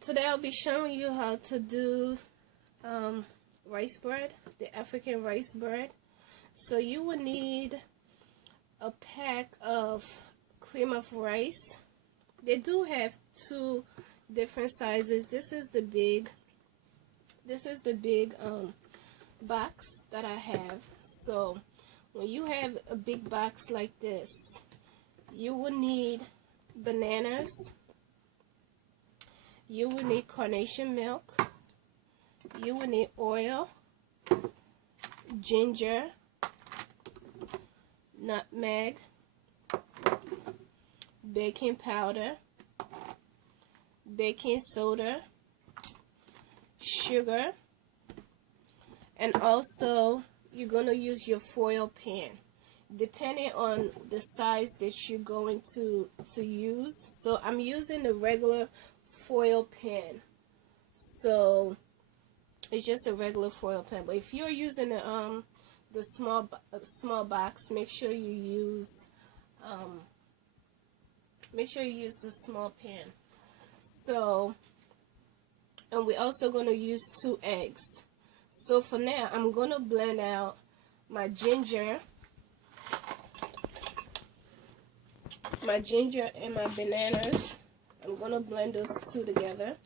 Today I'll be showing you how to do rice bread, the African rice bread. So you will need a pack of cream of rice. They do have two different sizes. This is the big box that I have. So when you have a big box like this, you will need bananas. You will need carnation milk. You will need oil, ginger, nutmeg, baking powder, baking soda, sugar, and also you're going to use your foil pan depending on the size that you're going to use. So I'm using the regular foil pan, so it's just a regular foil pan. But if you're using the small box, make sure you use the small pan. So, and we're also going to use 2 eggs. So for now, I'm going to blend out my ginger and my bananas. I'm going to blend those two together.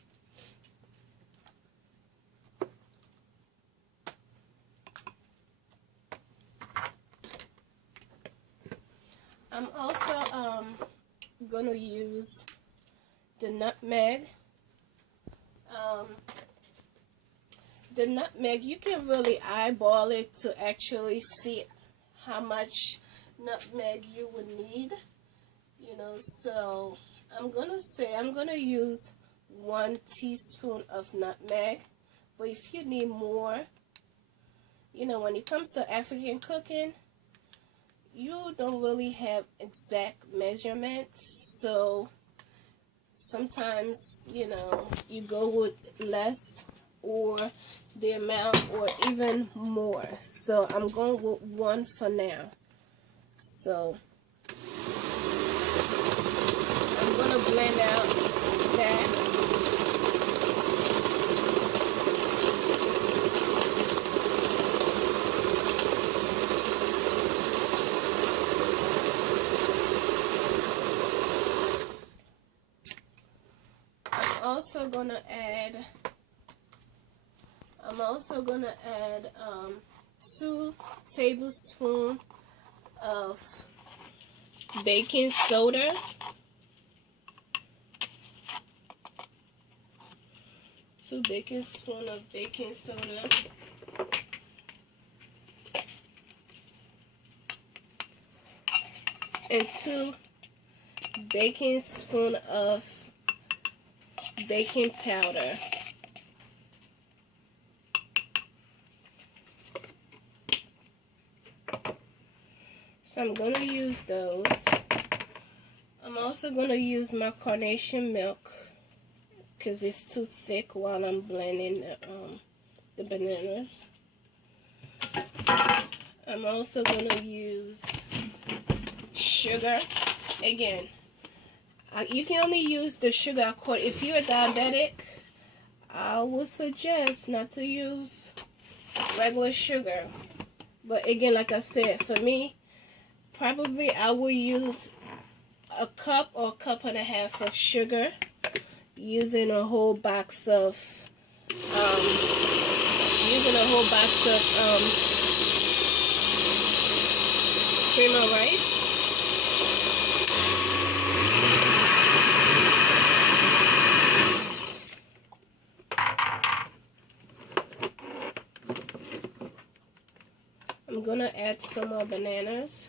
I'm also going to use the nutmeg. The nutmeg, you can really eyeball it to actually see how much nutmeg you would need. You know, so I'm gonna use 1 teaspoon of nutmeg, but if you need more, you know, when it comes to African cooking, you don't really have exact measurements, so sometimes, you know, you go with less or the amount or even more. So I'm going with 1 for now. So I'm going to blend out that. I'm also gonna add 2 tablespoons of baking soda. Two tablespoons of baking soda. And 2 baking spoons of baking powder. So I'm going to use those. I'm also going to use my carnation milk because it's too thick while I'm blending the bananas. I'm also going to use sugar. Again, you can only use the sugar according. If you're diabetic, I would suggest not to use regular sugar. But again, like I said, for me, probably I will use a cup or a cup and a half of sugar, using a whole box of cream of rice. I'm gonna add some more bananas.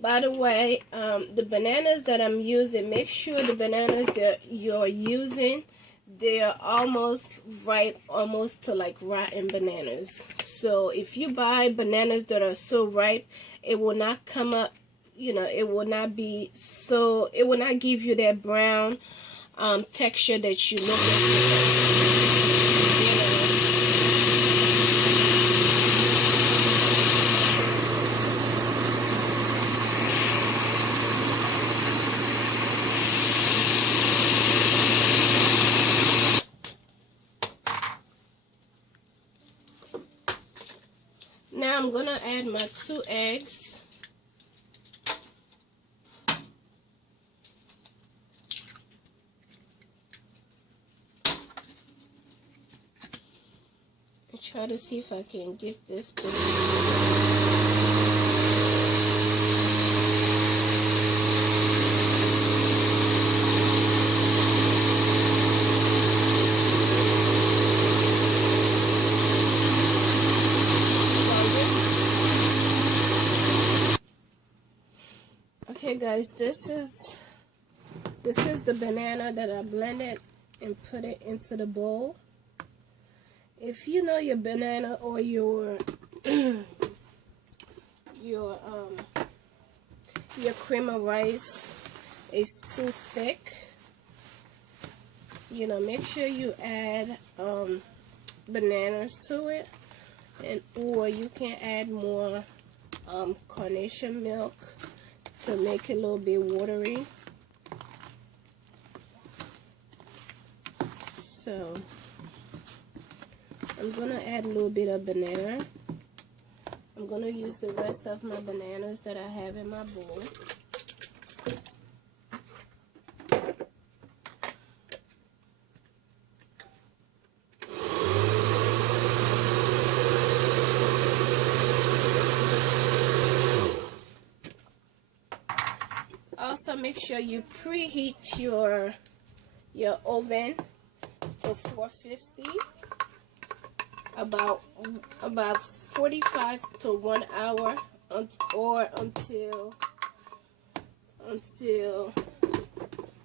By the way, the bananas that I'm using, make sure the bananas that you're using, they're almost ripe, almost to like rotten bananas. So if you buy bananas that are so ripe, it will not come up, you know, it will not give you that brown texture that you look at. Now I'm gonna add my 2 eggs. And try to see if I can get this to Okay guys, this is the banana that I blended and put it into the bowl. If you know your banana or your your cream of rice is too thick, you know, make sure you add bananas to it, and or you can add more carnation milk to make it a little bit watery. So I'm gonna add a little bit of banana. I'm gonna use the rest of my bananas that I have in my bowl. Also, make sure you preheat your oven to 450 about 45 to 1 hour, or until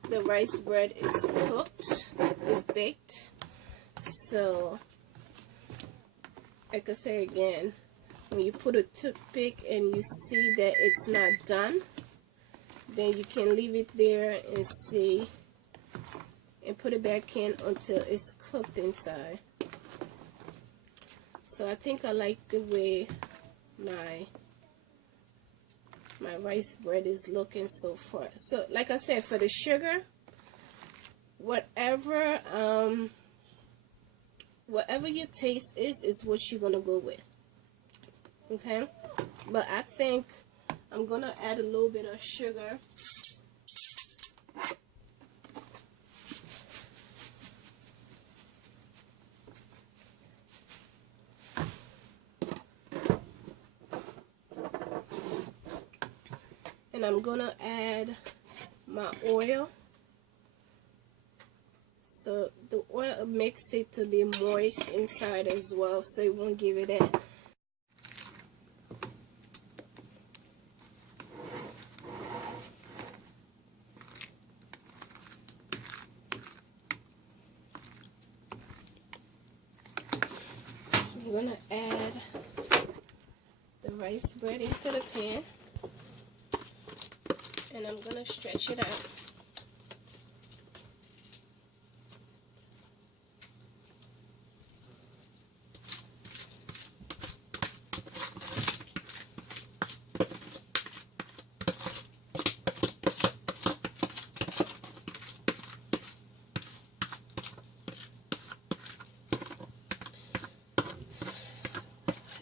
the rice bread is cooked, is baked. So, like I say again, when you put a toothpick and you see that it's not done, then you can leave it there and see, and put it back in until it's cooked inside. So I think I like the way my rice bread is looking so far. So like I said, for the sugar, whatever your taste is what you're gonna go with. Okay, but I think I'm gonna add a little bit of sugar. And I'm gonna add my oil. So the oil makes it to be moist inside as well, so it won't give it that. I'm gonna add the rice bread into the pan, and I'm gonna stretch it out.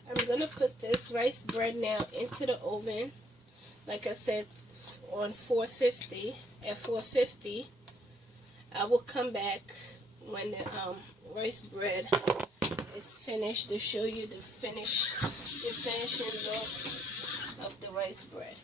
I'm gonna put this rice bread now into the oven, like I said, on 450. At 450, I will come back when the rice bread is finished to show you the finishing look of the rice bread.